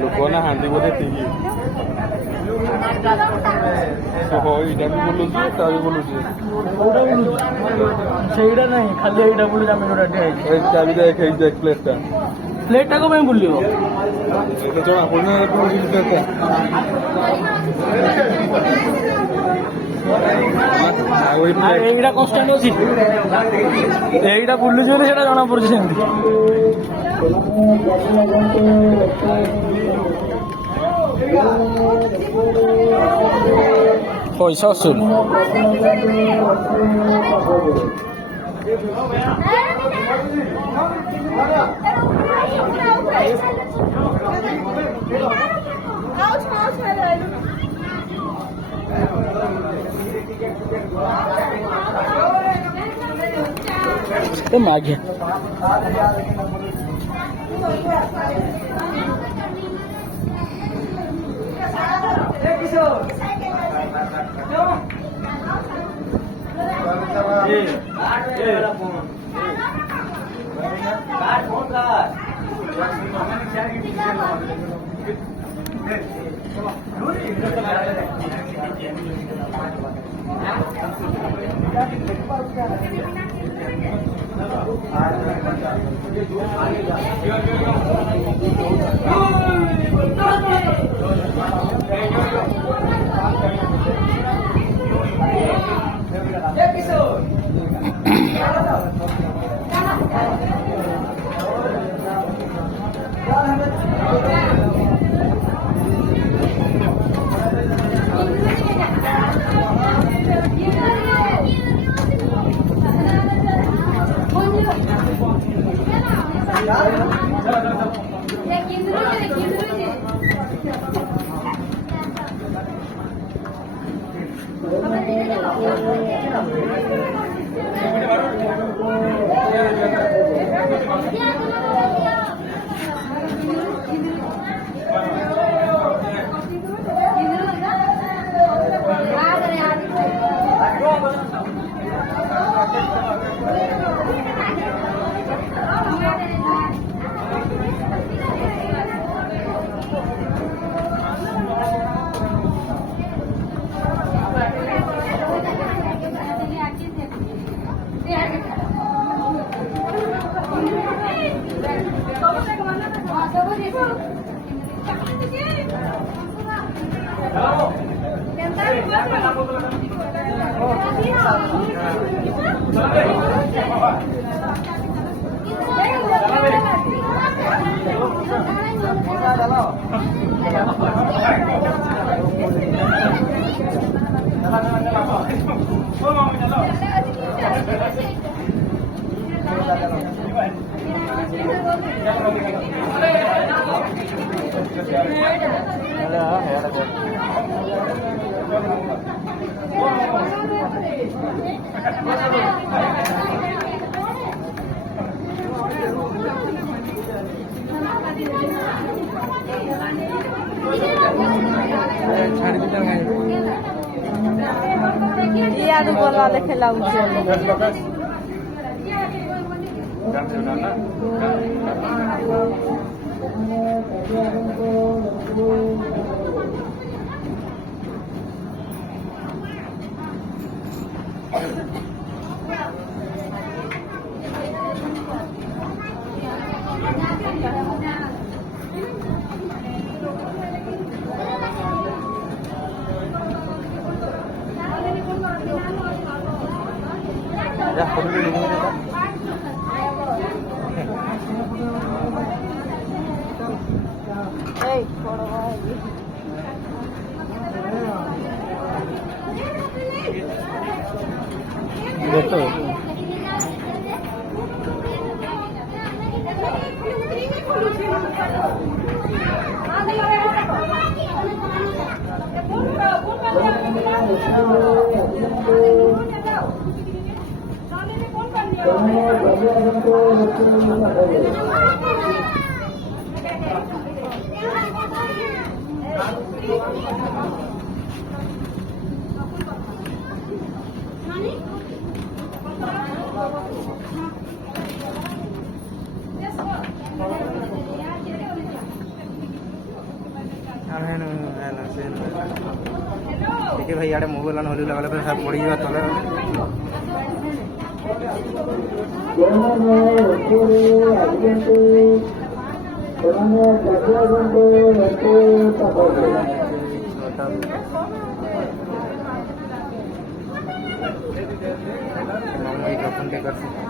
ଲୋକମାନେ ହାଣ୍ଡି ବୋଧେ ଠିକ୍ ଏଇଟା ବି ବୁଲୁଛି ତା ବି ବୁଲୁଛି ସେଇଟା ନାହିଁ ଖାଲି ଏଇଟା ବୁଲୁଛି ଆମେ ଯୋଉଟା ଠିଆ ହେଇଛି ତା ବି ଦେଖେଇଛି ପ୍ଲେଟ୍ଟା ପ୍ଲେଟ୍ଟା କ'ଣ ପାଇଁ ବୁଲିବ ଏଇଟା ଜଣା ପଡୁନି ପ୍ଲେଟ୍ଟା ଏଇଟା କନଷ୍ଟାଣ୍ଟ ଅଛି ଏଇଟା ବୁଲୁଛି ବୋଲି ସେଇଟା ଜଣା ପଡୁଛି ସେମିତି ପଇସା ଅସୁଲ ମାଘେ ଇଆଡୁ ଗଲା ଲେଖେ ଲାଗୁଛି देखिए भाई यार मोबाइल आने होली लगा सब पड़ी हुआ तले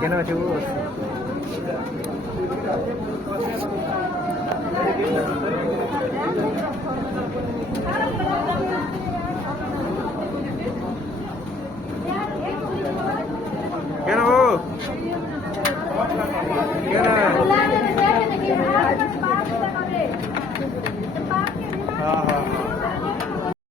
केना আছে ও